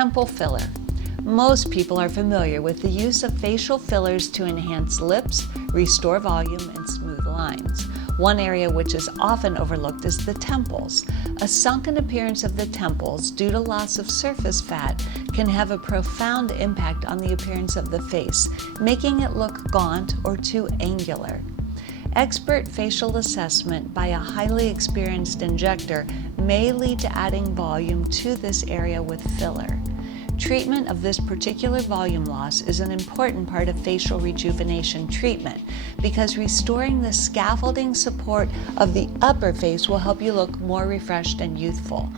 Temple filler. Most people are familiar with the use of facial fillers to enhance lips, restore volume, and smooth lines. One area which is often overlooked is the temples. A sunken appearance of the temples due to loss of surface fat can have a profound impact on the appearance of the face, making it look gaunt or too angular. Expert facial assessment by a highly experienced injector may lead to adding volume to this area with filler. Treatment of this particular volume loss is an important part of facial rejuvenation treatment because restoring the scaffolding support of the upper face will help you look more refreshed and youthful.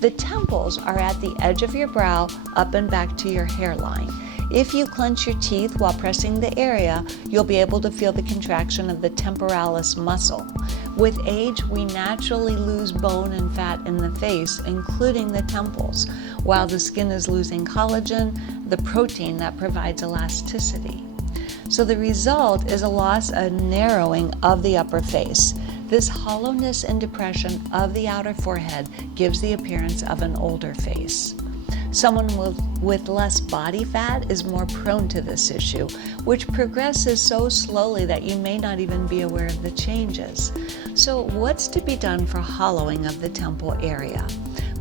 The temples are at the edge of your brow, up and back to your hairline. If you clench your teeth while pressing the area, you'll be able to feel the contraction of the temporalis muscle. With age, we naturally lose bone and fat in the face, including the temples, while the skin is losing collagen, the protein that provides elasticity. So the result is a loss and narrowing of the upper face. This hollowness and depression of the outer forehead gives the appearance of an older face. Someone with less body fat is more prone to this issue, which progresses so slowly that you may not even be aware of the changes. So what's to be done for hollowing of the temple area?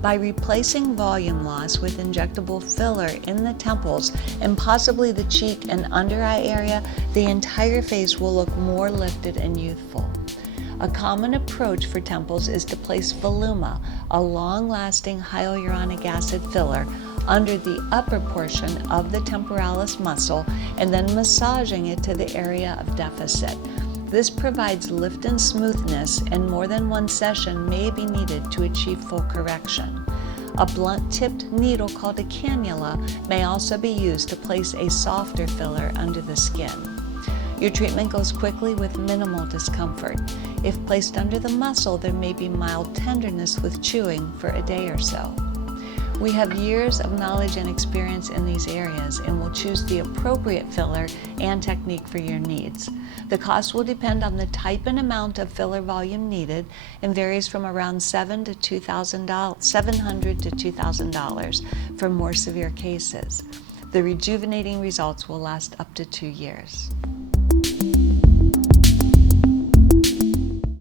By replacing volume loss with injectable filler in the temples and possibly the cheek and under eye area, the entire face will look more lifted and youthful. A common approach for temples is to place Voluma, a long-lasting hyaluronic acid filler, under the upper portion of the temporalis muscle and then massaging it to the area of deficit. This provides lift and smoothness, and more than one session may be needed to achieve full correction. A blunt-tipped needle called a cannula may also be used to place a softer filler under the skin. Your treatment goes quickly with minimal discomfort. If placed under the muscle, there may be mild tenderness with chewing for a day or so. We have years of knowledge and experience in these areas and will choose the appropriate filler and technique for your needs. The cost will depend on the type and amount of filler volume needed and varies from around $700 to $2,000 for more severe cases. The rejuvenating results will last up to 2 years.